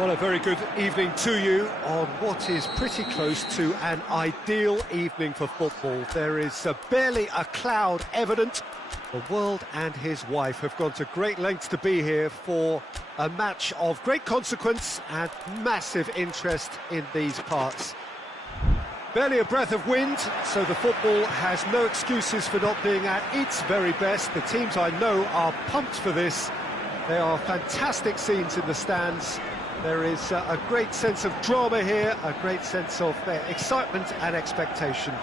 Well, a very good evening to you on what is pretty close to an ideal evening for football. There is barely a cloud evident. The world and his wife have gone to great lengths to be here for a match of great consequence and massive interest in these parts. Barely a breath of wind, so the football has no excuses for not being at its very best. The teams I know are pumped for this. There are fantastic scenes in the stands. There is a great sense of drama here, a great sense of excitement and expectation.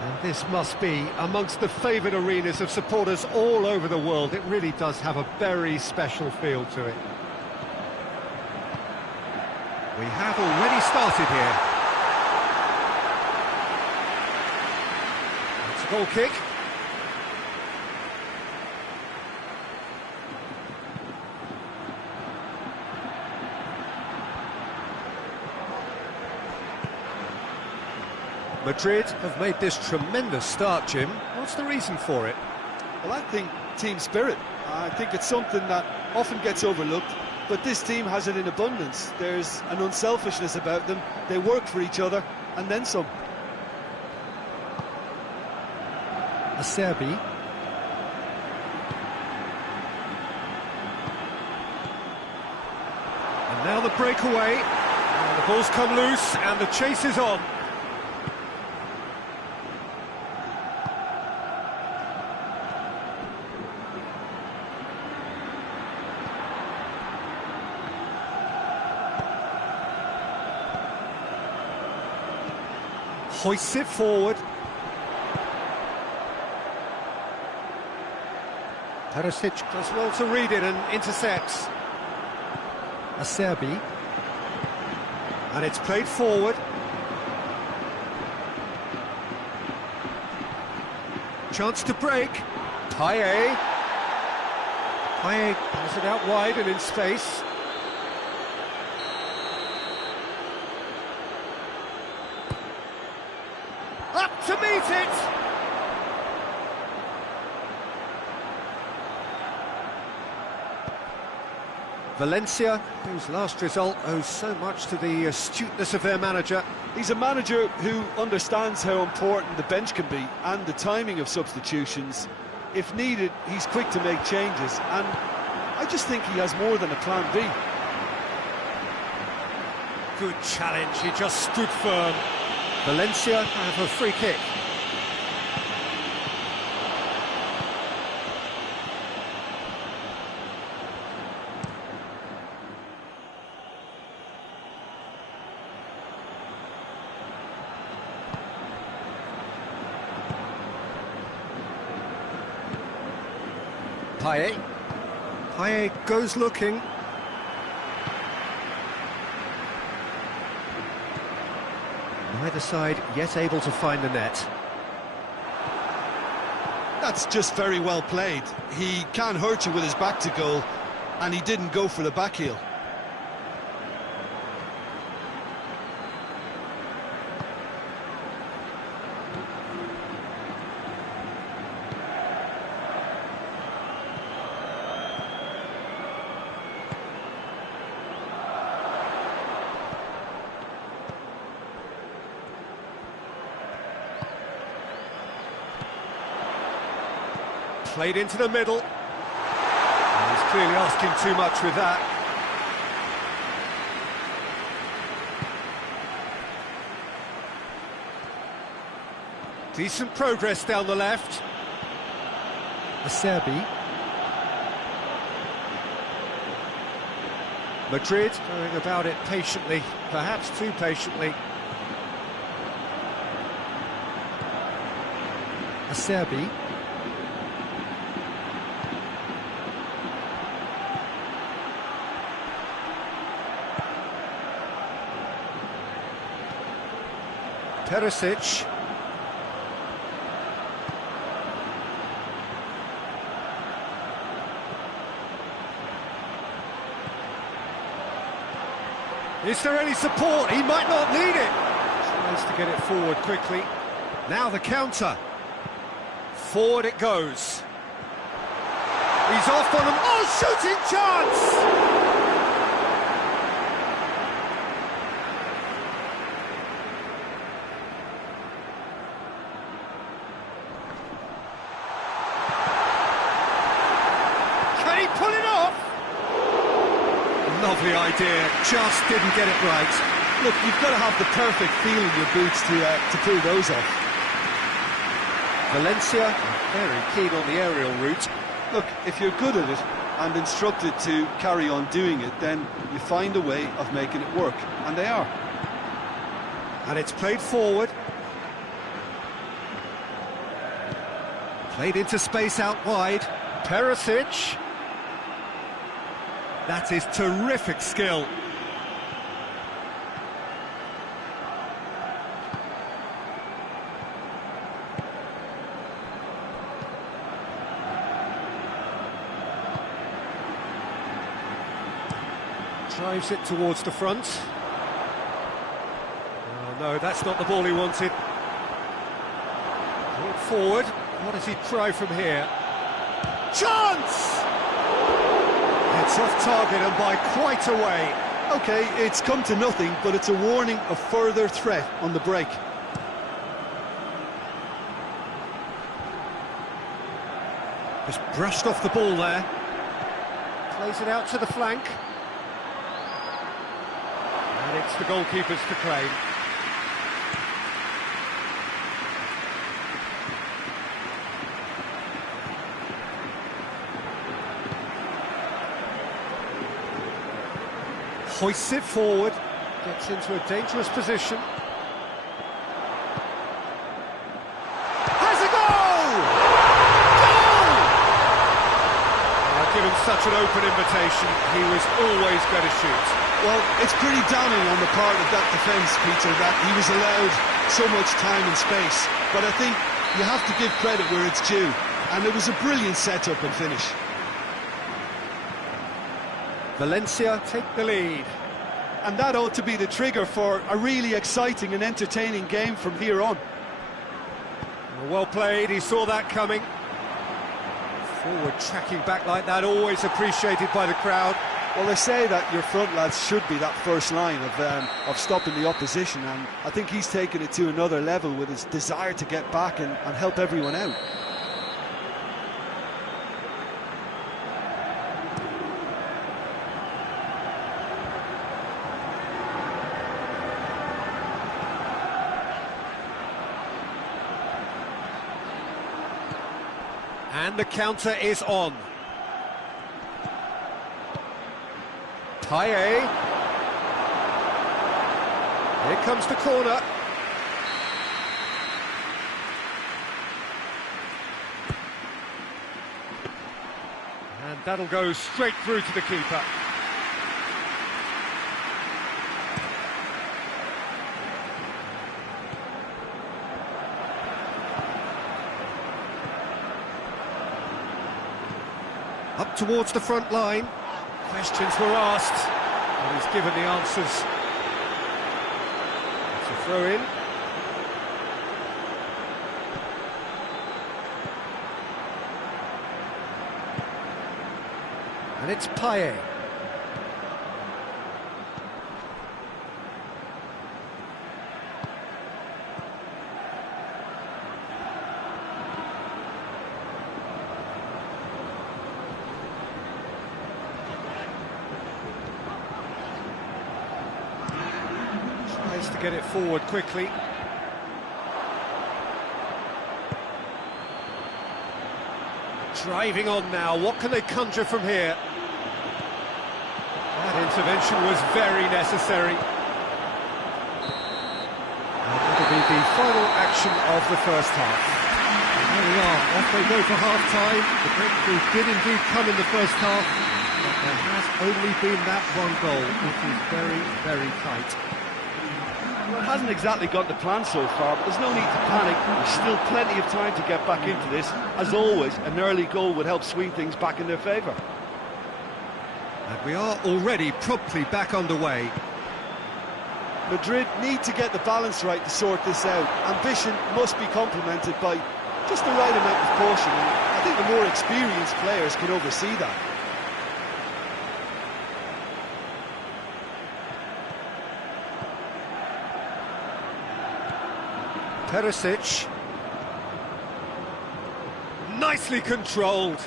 And this must be amongst the favoured arenas of supporters all over the world. It really does have a very special feel to it. We have already started here. It's a goal kick. Madrid have made this tremendous start, Jim. What's the reason for it? Well, I think team spirit. I think it's something that often gets overlooked, but this team has it in abundance. There's an unselfishness about them. They work for each other, and then some. Acerbi. And now the breakaway. And the ball's come loose, and the chase is on. Hoists it forward. Perisic does well to read it and intercepts. Acerbi. And it's played forward. Chance to break. Payet. Payet has it out wide and in space. Up to meet it! Valencia, whose last result owes so much to the astuteness of their manager. He's a manager who understands how important the bench can be and the timing of substitutions. If needed, he's quick to make changes, and I just think he has more than a plan B. Good challenge, he just stood firm. Valencia have a free kick. Payet. Payet goes looking. Neither side yet able to find the net. That's just very well played. He can hurt you with his back to goal, and he didn't go for the back heel. Played into the middle. And he's clearly asking too much with that. Decent progress down the left. Acerbi. Madrid going about it patiently, perhaps too patiently. Acerbi. Perisic. Is there any support? He might not need it. Tries to get it forward quickly. Now the counter. Forward it goes. He's off on him. Oh, shooting chance! Can he pull it off? Lovely idea, just didn't get it right. Look, you've got to have the perfect feel in your boots to pull those off. Valencia, very keen on the aerial route. Look, if you're good at it and instructed to carry on doing it, then you find a way of making it work, and they are. And it's played forward. Played into space out wide. Perisic. That is terrific skill. Drives it towards the front. Oh no, that's not the ball he wanted. Brought forward. What does he try from here? Chance! It's off target and by quite a way. Okay, it's come to nothing, but it's a warning of further threat on the break. Just brushed off the ball there. Plays it out to the flank. And it's the goalkeepers to claim. Hoists it forward, gets into a dangerous position. Has a goal! Goal! Given such an open invitation, he was always going to shoot. Well, it's pretty damning on the part of that defence, Peter, that he was allowed so much time and space. But I think you have to give credit where it's due, and it was a brilliant setup and finish. Valencia take the lead. And that ought to be the trigger for a really exciting and entertaining game from here on. Well played, he saw that coming. Forward tracking back like that, always appreciated by the crowd. Well, they say that your front lads should be that first line of stopping the opposition, and I think he's taken it to another level with his desire to get back and help everyone out. And the counter is on. Payet. Here comes the corner. And that'll go straight through to the keeper. Up towards the front line. Questions were asked, and he's given the answers. It's a throw in. And it's Payet. Tries to get it forward quickly. Driving on now, what can they conjure from here? That intervention was very necessary. And that'll be the final action of the first half. And there we are, off they go for half-time. The breakthrough did indeed come in the first half, but there has only been that one goal, which is very, very tight. Well, it hasn't exactly got the plan so far, but there's no need to panic. There's still plenty of time to get back into this. As always, an early goal would help swing things back in their favour. And we are already promptly back underway. Madrid need to get the balance right to sort this out. Ambition must be complemented by just the right amount of caution, and I think the more experienced players can oversee that. Perisic. Nicely controlled.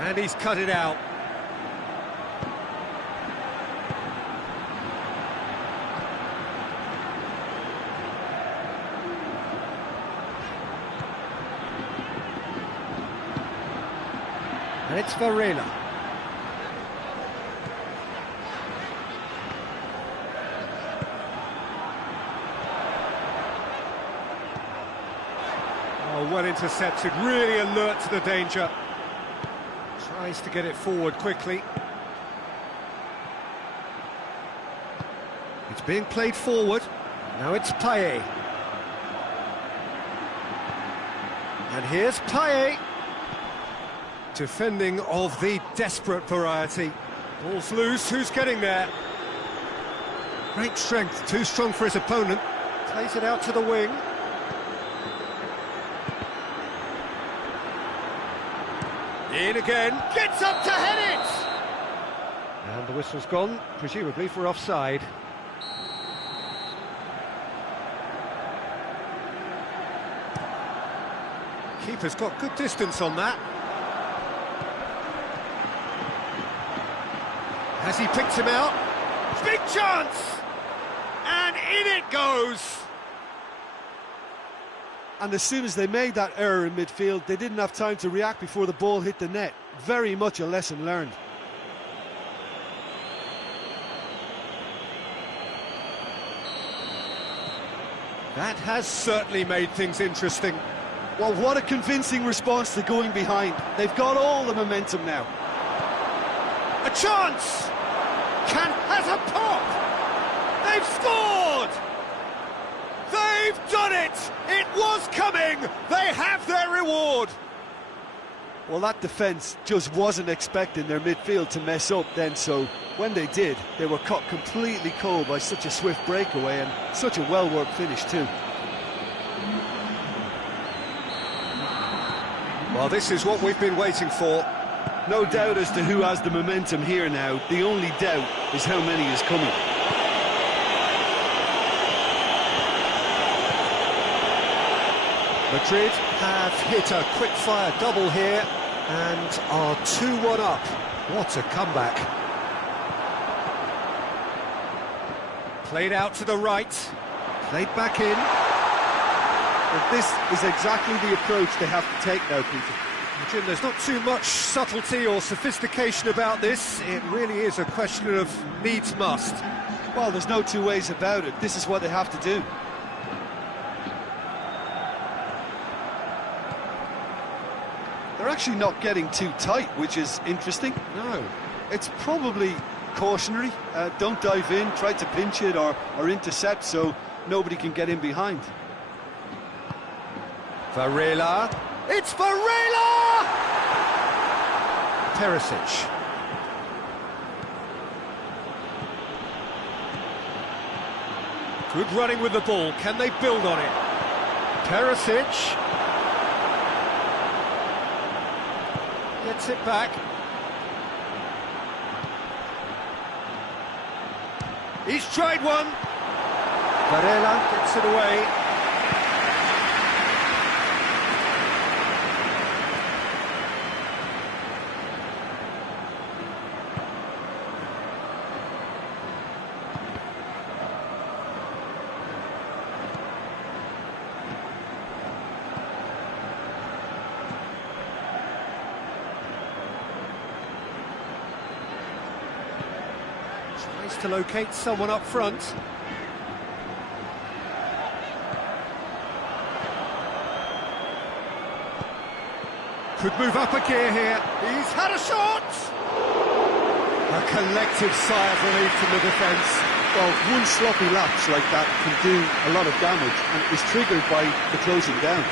And he's cut it out. And it's Varela. Oh, well intercepted, really alert to the danger. Tries to get it forward quickly. It's being played forward. Now it's Payet. And here's Payet. Defending of the desperate variety. Ball's loose, who's getting there? Great strength, too strong for his opponent. Plays it out to the wing. In again, gets up to head it! And the whistle's gone, presumably for offside. Keeper's got good distance on that. Has he picked him out? Big chance! And in it goes! And as soon as they made that error in midfield, they didn't have time to react before the ball hit the net. Very much a lesson learned. That has certainly made things interesting. Well, what a convincing response to going behind. They've got all the momentum now. A chance! Has a pop! They've scored! They've done it! It was coming! They have their reward! Well, that defence just wasn't expecting their midfield to mess up then, so when they did, they were caught completely cold by such a swift breakaway and such a well-worked finish too. Well, this is what we've been waiting for. No doubt as to who has the momentum here now. The only doubt is how many is coming. Madrid have hit a quick-fire double here and are 2-1 up. What a comeback. Played out to the right, played back in. But this is exactly the approach they have to take now, Peter. Jim, there's not too much subtlety or sophistication about this. It really is a question of needs must. Well, there's no two ways about it. This is what they have to do. They're actually not getting too tight, which is interesting. No. It's probably cautionary. Don't dive in, try to pinch it or intercept so nobody can get in behind. Varela. It's Varela! Perisic. Good running with the ball. Can they build on it? Perisic. Gets it back. He's tried one. Varela gets it away. Tries to locate someone up front. Could move up a gear here. He's had a shot! A collective sigh of relief from the defence. Well, one sloppy lapse like that can do a lot of damage, and it was triggered by the closing down.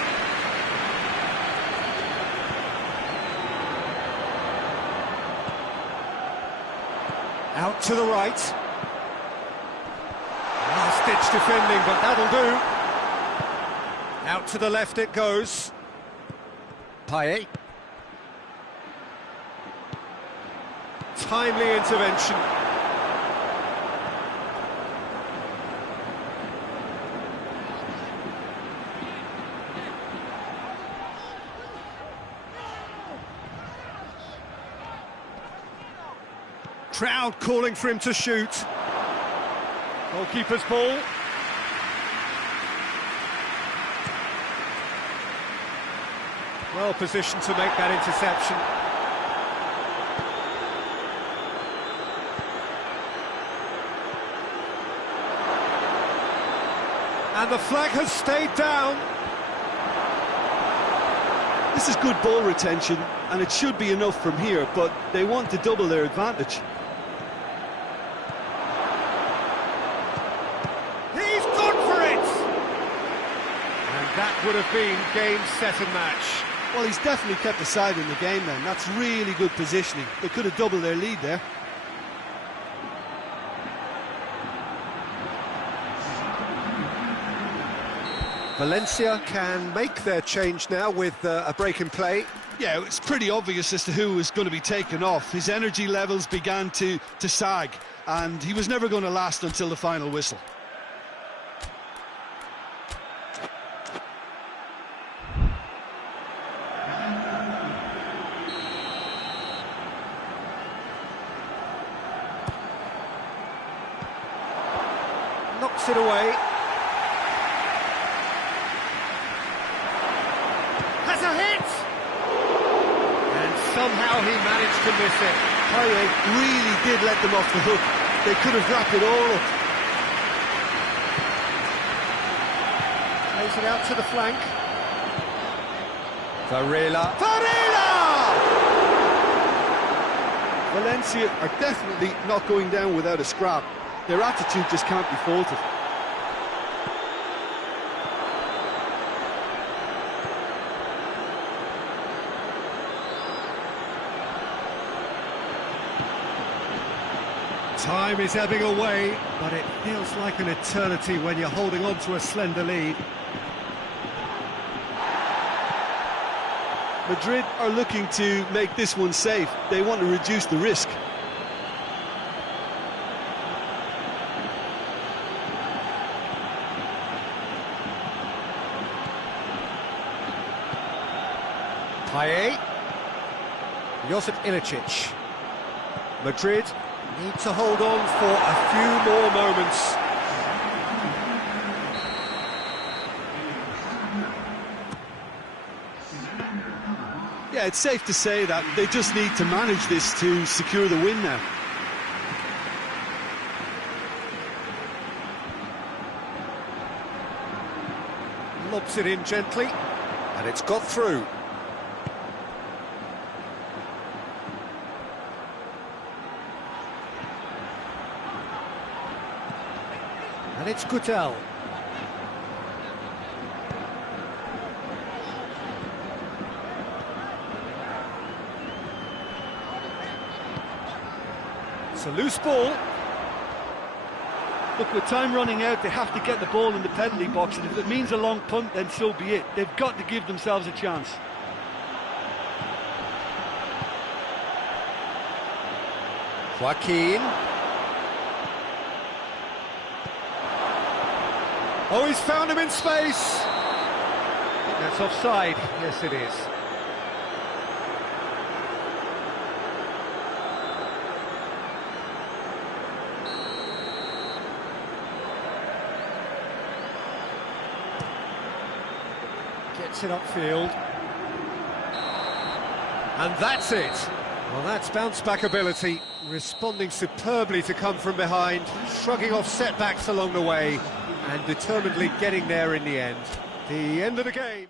Out to the right. Last-ditch defending, but that'll do. Out to the left it goes. Payet. Timely intervention. Crowd calling for him to shoot. Goalkeeper's ball. Well positioned to make that interception. And the flag has stayed down. This is good ball retention, and it should be enough from here, but they want to double their advantage. He's gone for it! And that would have been game, set and match. Well, he's definitely kept the side in the game then. That's really good positioning. They could have doubled their lead there. Valencia can make their change now with a break in play. Yeah, it's pretty obvious as to who was going to be taken off. His energy levels began to sag, and he was never going to last until the final whistle. Knocks it away. Has a hit! And somehow he managed to miss it. Payet really did let them off the hook. They could have wrapped it all up. Plays it out to the flank. Varela. Valencia are definitely not going down without a scrap. Their attitude just can't be faulted. Time is ebbing away, but it feels like an eternity when you're holding on to a slender lead. Madrid are looking to make this one safe. They want to reduce the risk. Payet. Josip Ilicic. Madrid need to hold on for a few more moments. Yeah, it's safe to say that they just need to manage this to secure the win now. Lobs it in gently, and it's got through. And it's Gutel. It's a loose ball. Look, with time running out, they have to get the ball in the penalty box, and if it means a long punt, then so be it. They've got to give themselves a chance. Joaquin. Oh, he's found him in space. That's offside. Yes, it is. Gets it upfield. And that's it. Well, that's bounce-back ability, responding superbly to come from behind, shrugging off setbacks along the way, and determinedly getting there in the end. The end of the game.